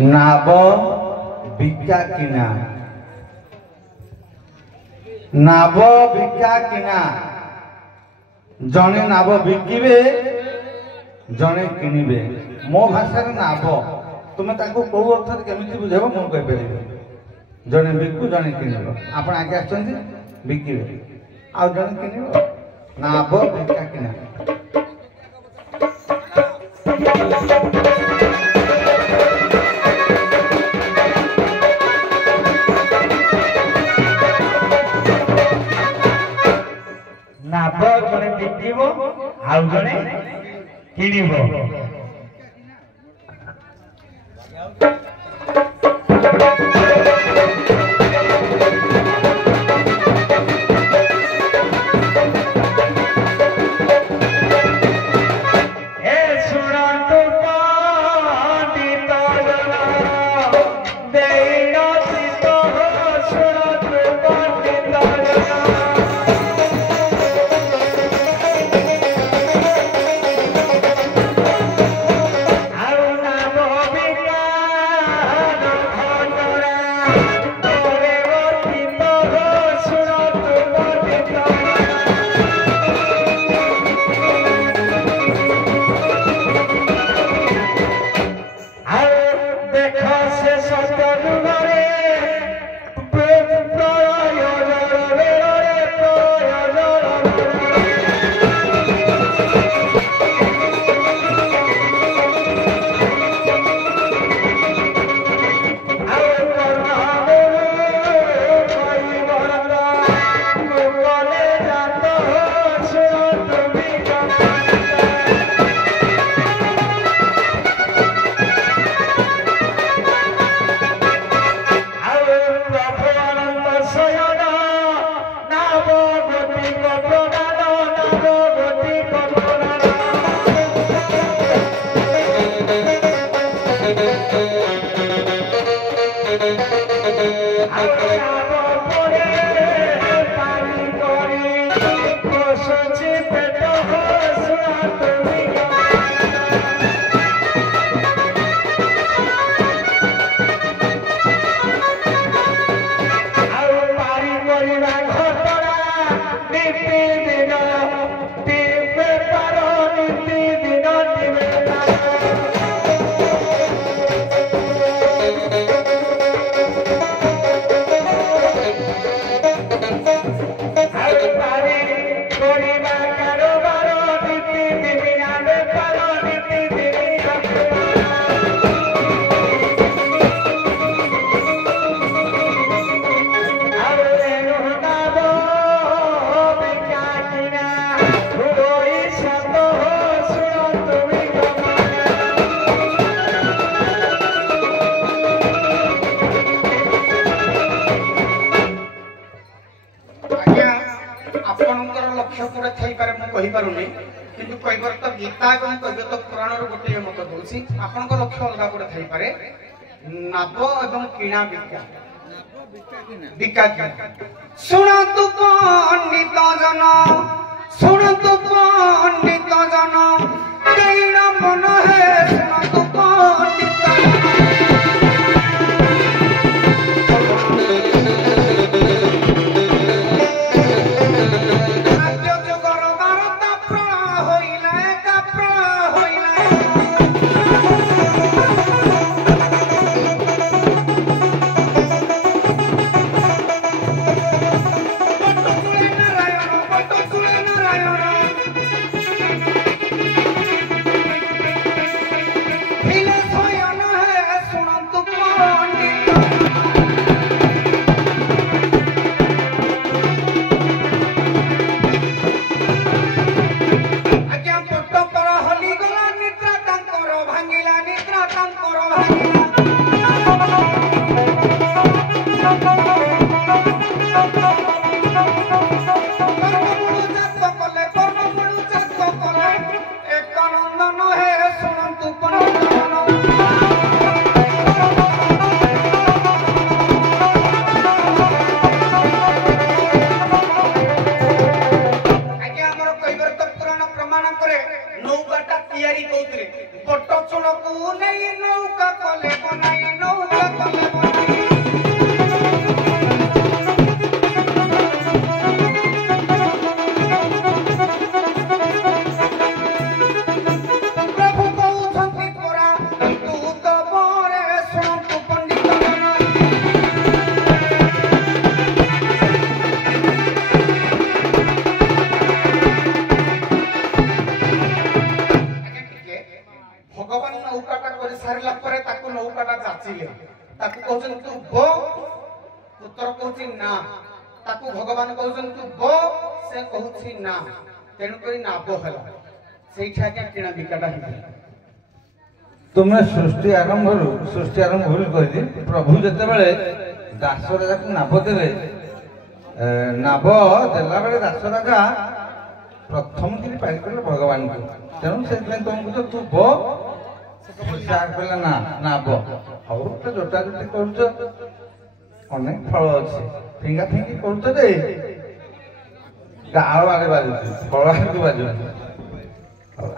नाब बिका किना नाब बिका किना जने नाब बिकिबे जने किनिबे मो भाषा नाब तुम ताको को अर्थ केमिति बुझेबो मो कहि परिबे जने बिकु जने किनिबो आपण आगे आछंती बिकिबे आ जने किनिबो नाब बिका किना नाब जने बिकिबो आउ जने किनिबो गीता एवं कविता पुराण गोटे मत दूसरी आपण लक्ष्य अलग गोटे थी पारे नाब एवं किणा बिका बिका शुणु पंडित जन शुणु पंडित जन मन है शुणु पंडित नौकाटा तैयारी कौतरे बट चुणकू नहीं नौका कले ପରେ ତାକୁ ନୌକାଟା ଯାଚିଲେ ତାକୁ କହୁଛନ୍ତି ତୁ ବୋ ପୁତ୍ର କହୁଛି ନା ତାକୁ ଭଗବାନ କହୁଛନ୍ତି ତୁ ବୋ ସେ କହୁଛି ନା ତେଣୁକରି ନାବ ହେଲା ସେଇଠି ଆଜ୍ଞା କିଣା ବିକାଟା ହେଇଥିଲା ତୁମେ ସୃଷ୍ଟି ଆରମ୍ଭ ଭୁଲ କହିଲି ପ୍ରଭୁ ଯେତେବେଳେ ଦାସ ରାଜାକୁ ନାବ ଦେଲେ ନାବ ଦେଲା ବେଳେ ଦାସ ରାଜା ପ୍ରଥମ କରି ପାରି କଲେ ଭଗବାନଙ୍କୁ ତେଣୁ ସେଥିପାଇଁ ତମକୁ ତ ତୁ ବୋ କହିଲା ନା ନାବ ହଉ ତ ଜୋଟା ଜୋଟି କରୁଛ ଅନେକ ଫଳ ଅଛି ଫିଙ୍ଗା ଫିଙ୍ଗି କରୁଛ ଯେ ଡାଳ ଆଡ଼େ ବାଜୁଛି ଫଳ ଆଡ଼କୁ ବାଜୁଛି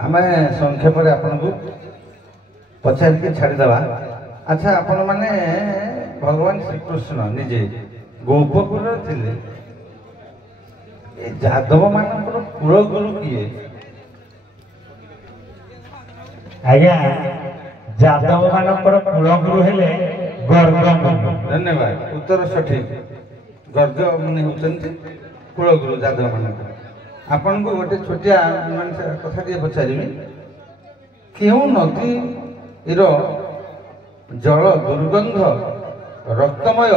ଆମେ ସଂକ୍ଷେପରେ ଆପଣଙ୍କୁ ପଚାରିକି ଛାଡ଼ିଦେବା ଆଚ୍ଛା ଆପଣମାନେ ଭଗବାନ ଶ୍ରୀକୃଷ୍ଣ ନିଜେ ଗୋପପୁରରେ ଥିଲେ ଏ ଯାଦବ ମାନଙ୍କର କୁଳଗୁରୁ କିଏ ଆଜ୍ଞା ଯାଦବ ମାନଙ୍କର କୁଳଗୁରୁ ହେଲେ ଗର୍ଗ ଧନ୍ୟବାଦ ଉତ୍ତର ସଠିକ ଗର୍ଗ ମାନେ ହେଉଛନ୍ତି କୁଳଗୁରୁ ଯାଦବ ମାନଙ୍କର ଆପଣଙ୍କୁ ଗୋଟେ ଛୋଟିଆ ମାନେ କଥା ଟିକେ ପଚାରିବି କେଉଁ ନଦୀର ଜଳ ଦୁର୍ଗନ୍ଧ ରକ୍ତମୟ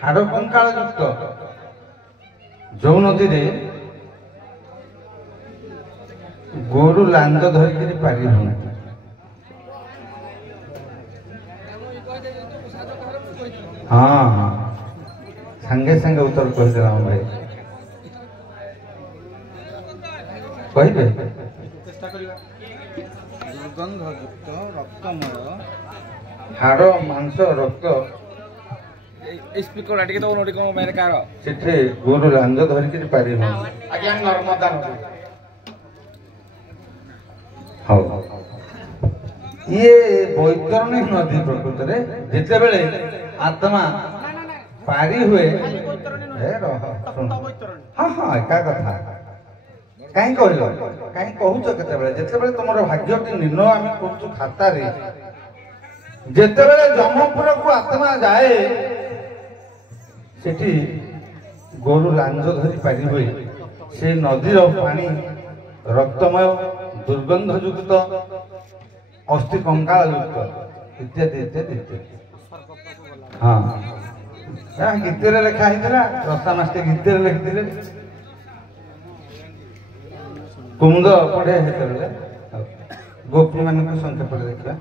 ହାଡ଼ କଙ୍କାଳ ଯୁକ୍ତ ଯେଉଁ ନଦୀରେ ଗୋରୁ ଲାଞ୍ଜ ଧରିକିରି ପାରିବୁନି ହଁ ହଁ ସାଙ୍ଗେ ସାଙ୍ଗେ ଉତ୍ତର କହିଦେଲା ଆମ ଭାଇ କହିବେ ଦୁର୍ଗନ୍ଧଯୁକ୍ତ ରକ୍ତମୟ ହାଡ଼ ମାଂସ ରକ୍ତ ସ୍ପିକର ଟିକେ ତ ନୋଟି କମ ମାନେ କାର ସେଠି ଗୋରୁ ଲାଞ୍ଜ ଧରିକିରି ପାରିବ ଆଜ୍ଞା ନର୍ମଦା ନଦୀ ହଉ ଇଏ ବୈତରଣୀ ନଦୀ ପ୍ରକୃତରେ ଯେତେବେଳେ ଆତ୍ମା ପାରି ହୁଏ ହଁ ହଁ ଏକା କଥା କାହିଁ କହିଲ କାହିଁ କହୁଛ କେତେବେଳେ ଯେତେବେଳେ ତମର ଭାଗ୍ୟଟି ନିର୍ଣ୍ଣୟ ଆମେ କରୁଛୁ ଖାତାରେ ଯେତେବେଳେ ଯମପୁରକୁ ଆତ୍ମା ଯାଏ ସେଠି ଗୋରୁ ଲାଞ୍ଜ ଧରି ପାରି ହୁଏ ସେ ନଦୀର ପାଣି ରକ୍ତମୟ ଦୁର୍ଗନ୍ଧଯୁକ୍ତ ଅସ୍ଥି କଙ୍କାଳ ଯୁକ୍ତ ଇତ୍ୟାଦି ଇତ୍ୟାଦି ଇତ୍ୟାଦି ହଁ ଗୀତରେ ଲେଖା ହେଇଥିଲା ରସା ମାଷ୍ଟେ ଗୀତରେ ଲେଖିଥିଲେ କୁମୁଦ ପଢେ ସେତେବେଳେ ଗୋପୀ ମାନଙ୍କୁ ସଂକ୍ଷେପରେ ଦେଖିବା